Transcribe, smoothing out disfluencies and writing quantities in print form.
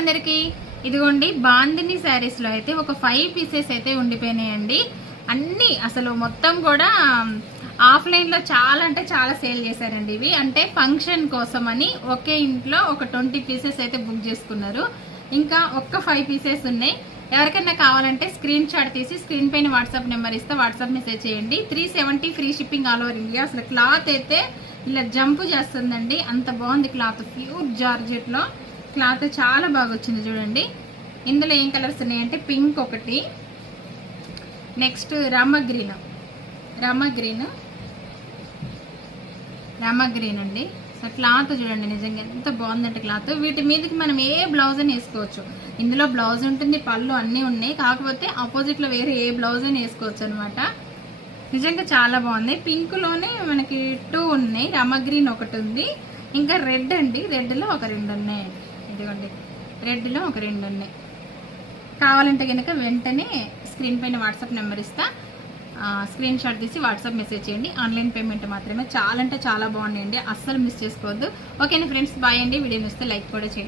అందరికి ఇదిగోండి బాందిని శారీస్ లో అయితే ఒక 5 పీసెస్ అయితే ఉండిపోయినాయండి. అన్ని అసలు మొత్తం కూడా ఆఫ్లైన్ లో చాలా అంటే చాలా సేల్ చేశారండి. ఇవి అంటే ఫంక్షన్ కోసం అని ఒకే ఇంట్లో ఒక 20 పీసెస్ అయితే బుక్ చేసుకున్నారు. ఇంకా ఒక్క 5 పీసెస్ ఉన్నాయి. ఎవరికైనా కావాలంటే స్క్రీన్ షాట్ తీసి స్క్రీన్ పైన వాట్సాప్ నెంబర్ ఇస్తే వాట్సాప్ మెసేజ్ చేయండి. 370 free shipping all over India. అసలు క్లాత్ అయితే ఇలా జంప్ చేస్తుందండి, అంత బాగుంది క్లాత్. ప్యూర్ జార్జెట్ లో క్లాత్ చాలా బాగా వచ్చింది చూడండి. ఇందులో ఏం కలర్స్ ఉన్నాయంటే పింక్ ఒకటి, నెక్స్ట్ రామ గ్రీన్ అండి. సో క్లాత్ చూడండి నిజంగా ఎంత బాగుందంటే క్లాత్. వీటి మీదకి మనం ఏ బ్లౌజ్ అని వేసుకోవచ్చు. ఇందులో బ్లౌజ్ ఉంటుంది, పళ్ళు అన్నీ ఉన్నాయి. కాకపోతే ఆపోజిట్ లో వేరే ఏ బ్లౌజ్ అని వేసుకోవచ్చు అనమాట. నిజంగా చాలా బాగుంది. పింక్ లోనే మనకి 2 ఉన్నాయి, రామ గ్రీన్ ఒకటి ఉంది, ఇంకా రెడ్ అండి. రెడ్ లో ఒక 2 ఉన్నాయి. ఇదిగోండి రెడ్ లో ఒక 2 ఉన్నాయి. కావాలంటే కనుక వెంటనే స్క్రీన్ పైన వాట్సాప్ నెంబర్ ఇస్తా, స్క్రీన్ షాట్ తీసి వాట్సాప్ మెసేజ్ చేయండి. ఆన్లైన్ పేమెంట్ మాత్రమే. చాలా అంటే చాలా బాగున్నాయండి, అస్సలు మిస్ చేసుకోవద్దు. ఓకేనా ఫ్రెండ్స్, బాయ్ అండి. వీడియో చూస్తే లైక్ కూడా చేయండి.